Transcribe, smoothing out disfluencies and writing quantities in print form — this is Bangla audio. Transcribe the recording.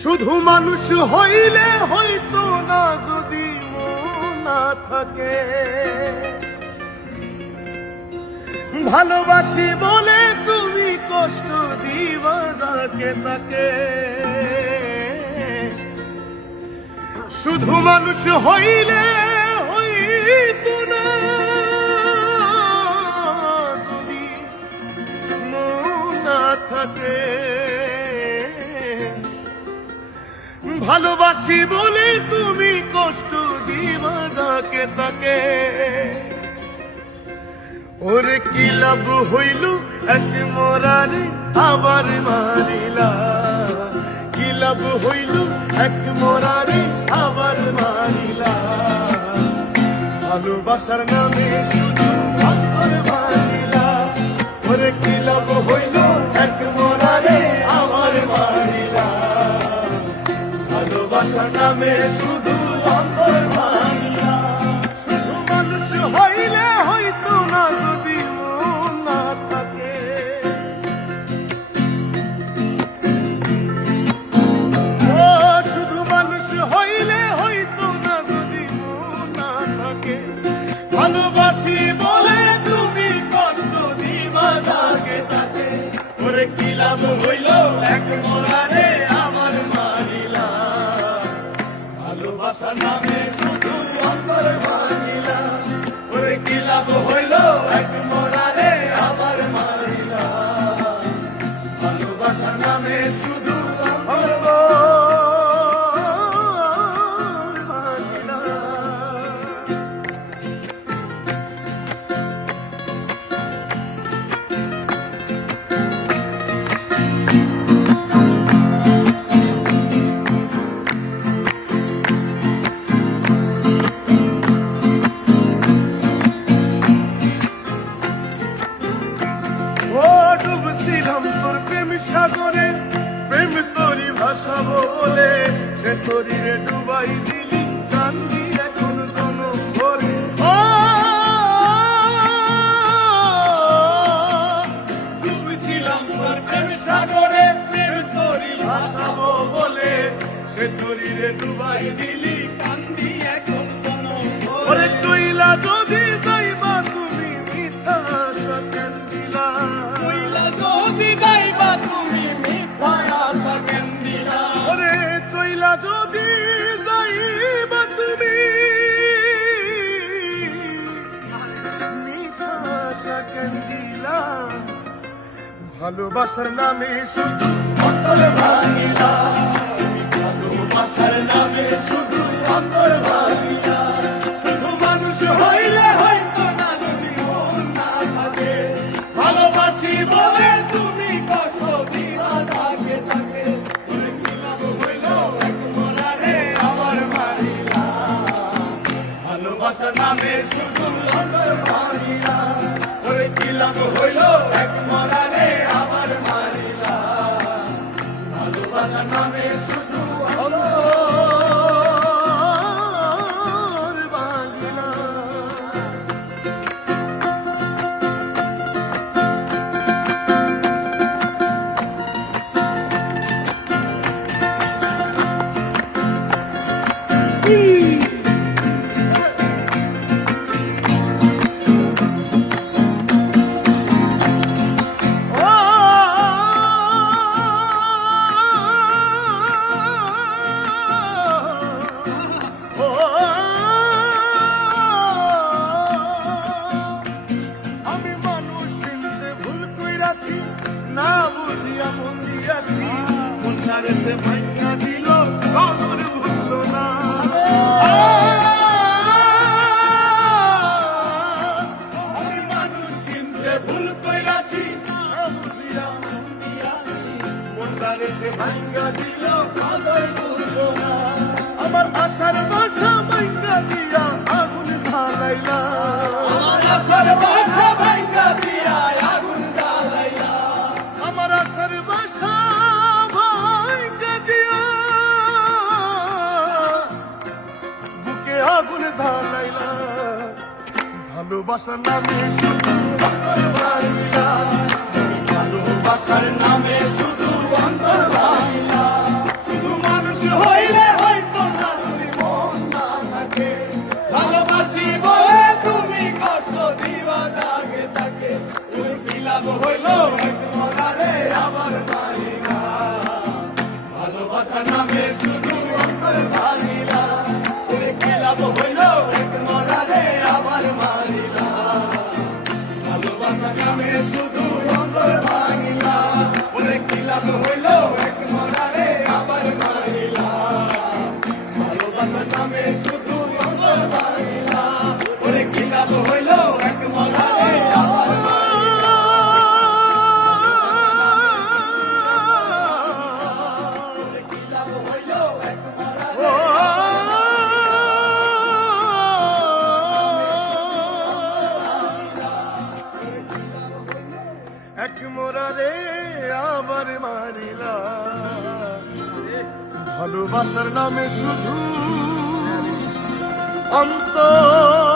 শুধু মানুষ হইলে হইতো না যদি মন না থাকে, ভালোবাসি বলে তুমি কষ্ট দিবা যাকে তাকে। শুধু মানুষ হইলে হইতো না যদি মন না থাকে, ভালোবাসি বলে তুমি কষ্ট দিবা যাকে তাকে। ওরে কি লাভ হইল এক মরারে আবার মারিলা, কি লাভ হইল এক মরারে আবার মারিলা। ভালোবাসার নামে শুধু আবার মারিলা, ওরে কি লাভ হইল এক মরারে আবার মারিলা। ভালোবাসার নামে শুধু অন্তর ভাঙিলা। শুধু মানুষ হইলে হইতো না যদি মন না থাকে, ও শুধু মানুষ হইলে হইতো না যদি মন না থাকে। ভালোবাসি বলে তুমি কষ্ট দিবা যাকে তাকে, ওরে কি লাভ হইল এক মরারে আমার মারিলা। ভালোবাসার নামে শুধু অন্তর ভাঙিলা, ওরে কি লাভ হইল এক মরারে আবার মারিলা। ভালোবাসার নামে শুধু অন্তর ভাঙিলা। ডুবছিলাম তোর প্রেম সাগরে, প্রেম তোরি ভাসাবো বলে, সে তোরি রে ডুবাই দিলি কান্দি এখন জনম ভরে। ডুবছিলাম তোর প্রেম সাগরে, প্রেম তোরি ভাসাবো বলে, সে তোরি রে ডুবাই দিলি কান্দি এখন জনম ভরে। চইলা যদি যাইবা তুমি মিথ্যা আশা কেন দিলা, যদি যাইবা তুমি মিথ্যা আশা কেন দিলা। ওরে চইলা যদি যাইবা তুমি মিথ্যা আশা কেন দিলা। ভালোবাসার নামে শুধু অন্তর ভাঙিলা, ভালোবাসার নামে শুধু অন্তর ভাঙিলা। শুধু মানুষ হইলে হয়তো না যদি মন না থাকে, ভালোবাসি বলে তুমি কষ্ট দিবা যাকে তাকে। ওরে কি লাভ হইল এক মরারে আবার মারিলা। ভালোবাসার নামে শুধু অন্তর ভাঙিলা, ওরে কি লাভ হইল এক মরারে আবার মারিলা। ভালোবাসার নামে শুধু অন্তর ভাঙিলা। আমি মানুষ চিনতে ভুল কইরাছি, না বুঝিয়া মন দিয়াছি, মনটারে সে ভাঙা দিল কবর ভুলল না। আমি মানুষ চিনতে ভুল কইরাছি, না বুঝিয়া মন দিয়াছি, মনটারে সে ভাঙা দিল কবর ভুলল না। আমার আশার বাসা ভাঙা দিয়া আগুন জ্বালাইলা। আশার বাসা ভাঙা দিয়া আগুন জ্বালাইয়া আমার আশার বাসা ভাঙা দিয়া বুকে আগুন জ্বালাইলা ভালোবাসার নামে শুধু অন্তর ভাঙিলা ভালোবাসার নামে শুধু অন্তর ভাঙিলা শুধু মানুষ হইলে হয়তো না যদি মন না থাকে ভালোবাসি বলে তুমি কষ্ট দিবা জাগে থাকে ওই বিলাপ হইল এক মরারে আবার মারিলা ভালোবাসার নামে শুধু অন্তর ভাঙিলা ওই বিলাপ হইল এক মরারে আবার মারিলা ভালোবাসার নামে শুধু অন্তর ভাঙিলা ওরে বিলাপ হইল এক মরারে আবার মারিলা ভালোবাসার নামে শুধু অন্তর ভাঙিলা ওরে বিলাপ হইল এক মরারে আবার বিলাপ হইল এক মরারে এক মোরারে আবার মারিলা ভালোবাসার নামে শুধু অন্তর